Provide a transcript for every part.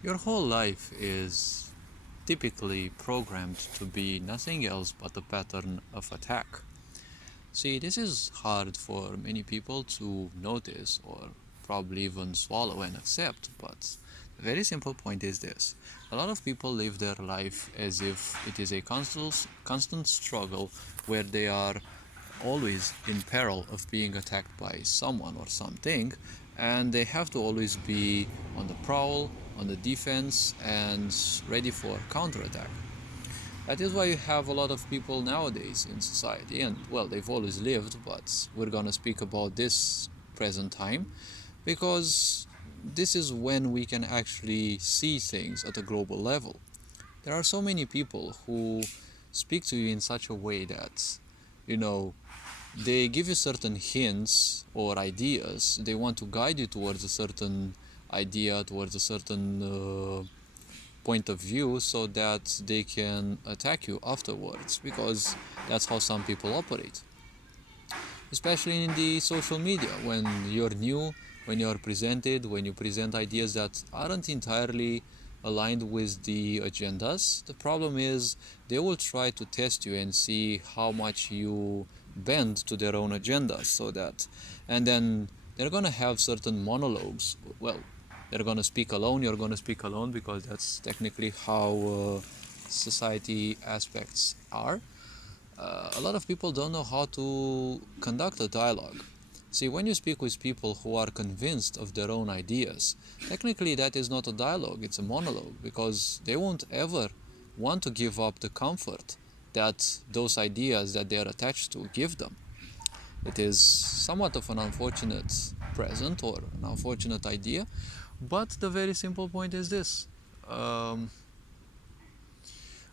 Your whole life is typically programmed to be nothing else but a pattern of attack. See, this is hard for many people to notice or probably even swallow and accept, but the very simple point is this. A lot of people live their life as if it is a constant struggle where they are always in peril of being attacked by someone or something, and they have to always be on the prowl, on the defense, and ready for counterattack. That is why you have a lot of people nowadays in society, and well, they've always lived, but we're gonna speak about this present time because this is when we can actually see things at a global level. There are so many people who speak to you in such a way that, you know, they give you certain hints or ideas. They want to guide you towards a certain idea, towards a certain point of view, so that they can attack you afterwards, because that's how some people operate. Especially in the social media, when you're new, when you're presented, when you present ideas that aren't entirely aligned with the agendas, the problem is they will try to test you and see how much you bend to their own agendas, so that, and then they're gonna have certain monologues. Well, they're gonna speak alone, you're gonna speak alone, because that's technically how society aspects are. A lot of people don't know how to conduct a dialogue. See, when you speak with people who are convinced of their own ideas, technically that is not a dialogue, it's a monologue, because they won't ever want to give up the comfort that those ideas that they are attached to give them. It is somewhat of an unfortunate present or an unfortunate idea, but the very simple point is this. A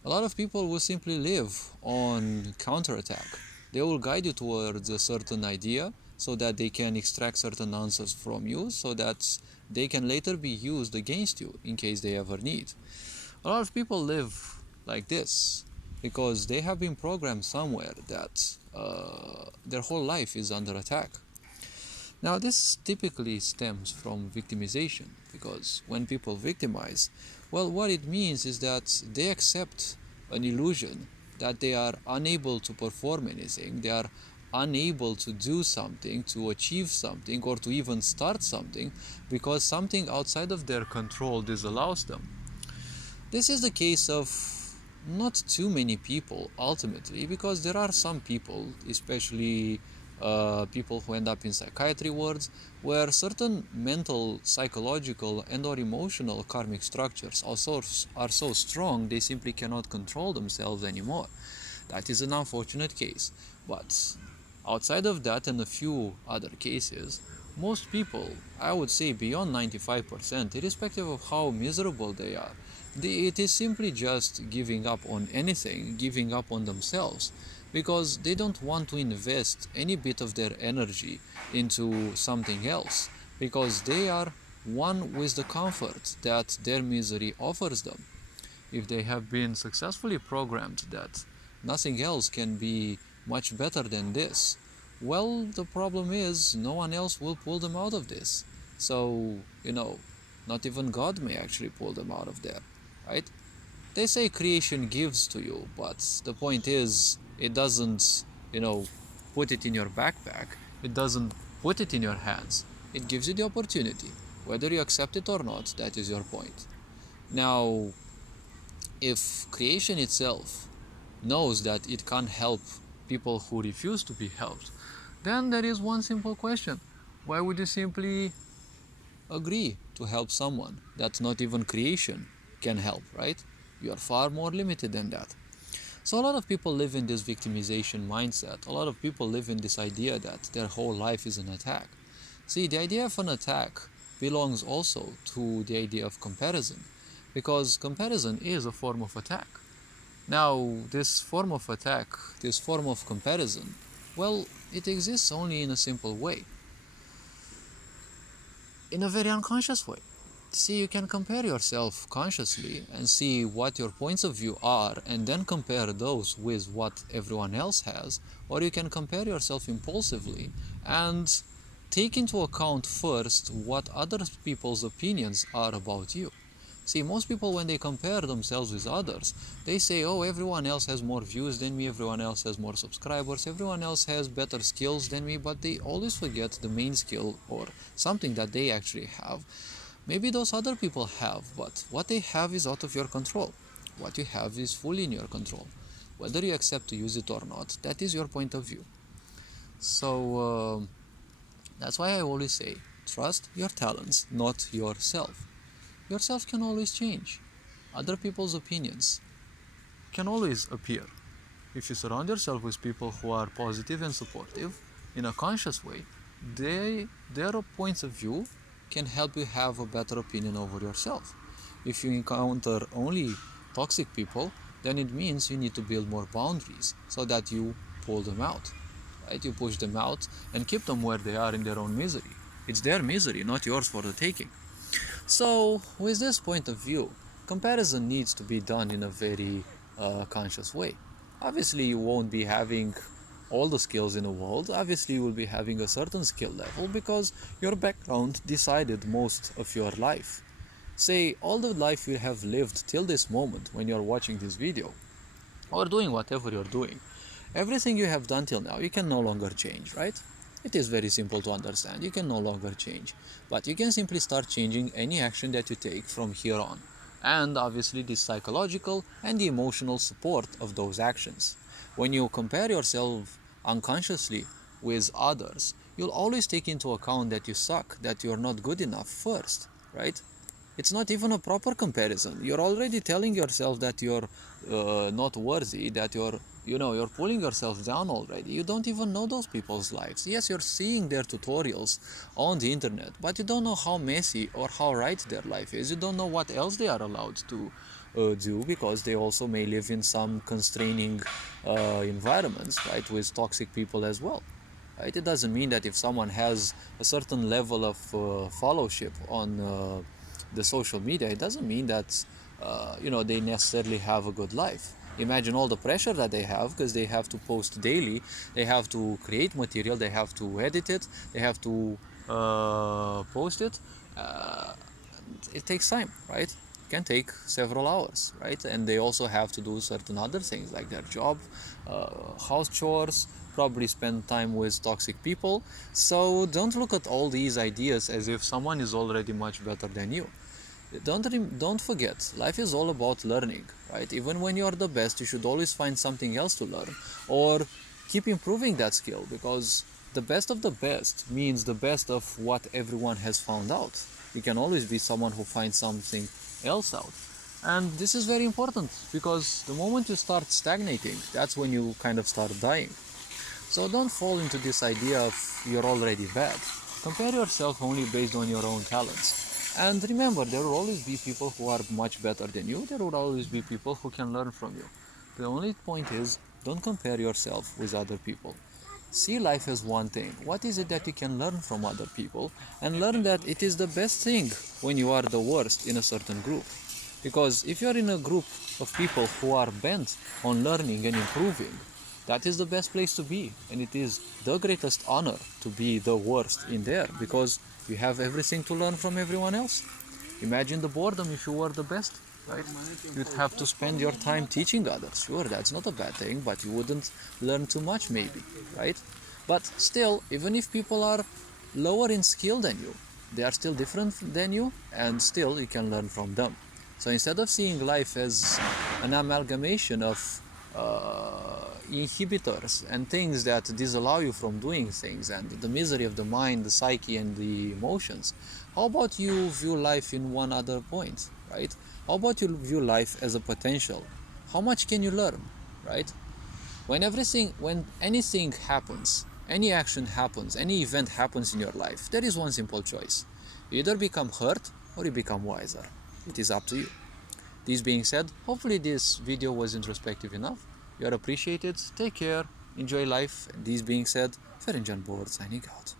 lot of people will simply live on counterattack. They will guide you towards a certain idea so that they can extract certain answers from you, so that they can later be used against you in case they ever need. A lot of people live like this because they have been programmed somewhere that their whole life is under attack. Now, this typically stems from victimization, because when people victimize, well, what it means is that they accept an illusion that they are unable to perform anything, they are unable to do something, to achieve something, or to even start something, because something outside of their control disallows them. This is the case of not too many people ultimately, because there are some people, especially people who end up in psychiatry wards, where certain mental, psychological, and or emotional karmic structures are so strong they simply cannot control themselves anymore. That is an unfortunate case, but outside of that and a few other cases, most people, I would say beyond 95%, irrespective of how miserable they are, it is simply just giving up on anything, giving up on themselves, because they don't want to invest any bit of their energy into something else, because they are one with the comfort that their misery offers them. If they have been successfully programmed that nothing else can be much better than this, well, the problem is no one else will pull them out of this. So, not even God may actually pull them out of there, right? They say creation gives to you, but the point is, it doesn't, put it in your backpack. It doesn't put it in your hands. It gives you the opportunity. Whether you accept it or not, that is your point. Now, if creation itself knows that it can't help people who refuse to be helped, then there is one simple question. Why would you simply agree to help someone that not even creation can help, right? You are far more limited than that. So a lot of people live in this victimization mindset. A lot of people live in this idea that their whole life is an attack. See, the idea of an attack belongs also to the idea of comparison, because comparison is a form of attack. Now, this form of attack, this form of comparison, well, it exists only in a simple way, in a very unconscious way. See, you can compare yourself consciously and see what your points of view are, and then compare those with what everyone else has, or you can compare yourself impulsively and take into account first what other people's opinions are about you. See, most people, when they compare themselves with others, they say, oh, everyone else has more views than me, everyone else has more subscribers, everyone else has better skills than me, but they always forget the main skill or something that they actually have. Maybe those other people have, but what they have is out of your control. What you have is fully in your control. Whether you accept to use it or not, that is your point of view. So that's why I always say, trust your talents, not yourself. Yourself can always change. Other people's opinions can always appear. If you surround yourself with people who are positive and supportive in a conscious way, their points of view can help you have a better opinion over yourself. If you encounter only toxic people, then it means you need to build more boundaries so that you pull them out. Right? You push them out and keep them where they are in their own misery. It's their misery, not yours for the taking. So, with this point of view, comparison needs to be done in a very conscious way. Obviously, you won't be having all the skills in the world. Obviously, you will be having a certain skill level because your background decided most of your life. Say, all the life you have lived till this moment when you're watching this video, or doing whatever you're doing, everything you have done till now, you can no longer change, right? It is very simple to understand. You can no longer change. But you can simply start changing any action that you take from here on. And obviously the psychological and the emotional support of those actions. When you compare yourself unconsciously with others, you'll always take into account that you suck, that you're not good enough first, right? It's not even a proper comparison. You're already telling yourself that you're not worthy, that you're pulling yourself down already. You don't even know those people's lives. Yes, you're seeing their tutorials on the internet, but you don't know how messy or how right their life is. You don't know what else they are allowed to do, because they also may live in some constraining environments, right, with toxic people as well. Right? It doesn't mean that if someone has a certain level of followership on the social media, it doesn't mean that they necessarily have a good life. Imagine all the pressure that they have, because they have to post daily, they have to create material, they have to edit it, they have to post it. It takes time, right? It can take several hours, right? And they also have to do certain other things like their job, house chores, probably spend time with toxic people. So don't look at all these ideas as if someone is already much better than you. Don't forget, life is all about learning, right? Even when you are the best, you should always find something else to learn, or keep improving that skill, because the best of the best means the best of what everyone has found out. You can always be someone who finds something else out. And this is very important, because the moment you start stagnating, that's when you kind of start dying. So don't fall into this idea of you're already bad. Compare yourself only based on your own talents. And remember, there will always be people who are much better than you. There will always be people who can learn from you. The only point is, don't compare yourself with other people. See life as one thing. What is it that you can learn from other people? And learn that it is the best thing when you are the worst in a certain group. Because if you are in a group of people who are bent on learning and improving, that is the best place to be. And it is the greatest honor to be the worst in there, because you have everything to learn from everyone else. Imagine the boredom if you were the best, right? You'd have to spend your time teaching others. Sure, that's not a bad thing, but you wouldn't learn too much maybe, right? But still, even if people are lower in skill than you, they are still different than you, and still you can learn from them. So instead of seeing life as an amalgamation of inhibitors and things that disallow you from doing things, and the misery of the mind, the psyche, and the emotions, how about you view life in one other point, right? How about you view life as a potential? How much can you learn, right? When anything happens, any action happens, any event happens in your life, there is one simple choice. You either become hurt or you become wiser. It is up to you. This being said, hopefully this video was introspective enough. You are appreciated. Take care. Enjoy life. And this being said, Ferencan Board signing out.